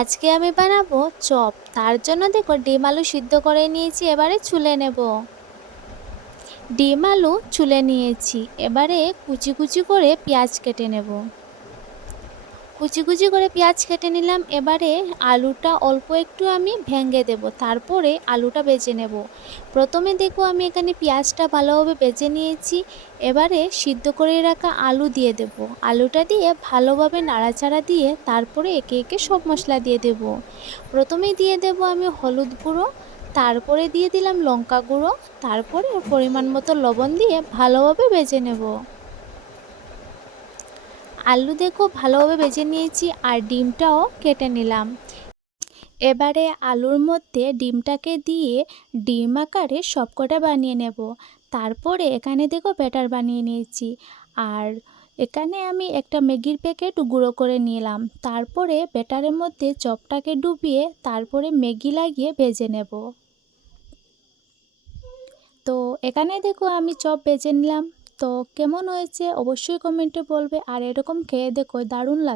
আজকে আমি বানাবো চপ। তার জন্য দেখো ডিম আলু সিদ্ধ করে নিয়েছি, এবারে ছুলে নেব। ডিম আলু ছুলে নিয়েছি, এবারে কুচি কুচি করে পেঁয়াজ কেটে নেব। কুচি কুচি করে পেঁয়াজ কেটে নিলাম। এবারে আলুটা অল্প একটু আমি ভেঙে দেব, তারপরে আলুটা বেজে নেব। প্রথমে দেখো আমি এখানে পেঁয়াজটা ভালোভাবে বেজে নিয়েছি। এবারে সিদ্ধ করে রাখা আলু দিয়ে দেব। আলুটা দিয়ে ভালোভাবে নাড়াচাড়া দিয়ে তারপরে একে একে সব মশলা দিয়ে দেব। প্রথমেই দিয়ে দেব আমি হলুদ গুঁড়ো, তারপরে দিয়ে দিলাম লঙ্কা গুঁড়ো, তারপরে পরিমাণ মতো লবণ দিয়ে ভালোভাবে ভেজে নেব। আলু দেখো ভালোভাবে ভেজে নিয়েছি, আর ডিমটাও কেটে নিলাম। এবারে আলুর মধ্যে ডিমটাকে দিয়ে ডিম আকারে সবকটা বানিয়ে নেব। তারপরে এখানে দেখো ব্যাটার বানিয়ে নিয়েছি, আর এখানে আমি একটা ম্যাগির প্যাকেট গুঁড়ো করে নিলাম। তারপরে ব্যাটারের মধ্যে চপটাকে ডুবিয়ে তারপরে ম্যাগি লাগিয়ে ভেজে নেব। তো এখানে দেখো আমি চপ ভেজে নিলাম। তো কেমন হয়েছে অবশ্যই কমেন্টে বলবে, আর এরকম খেয়ে দেখো দারুণ লাগে।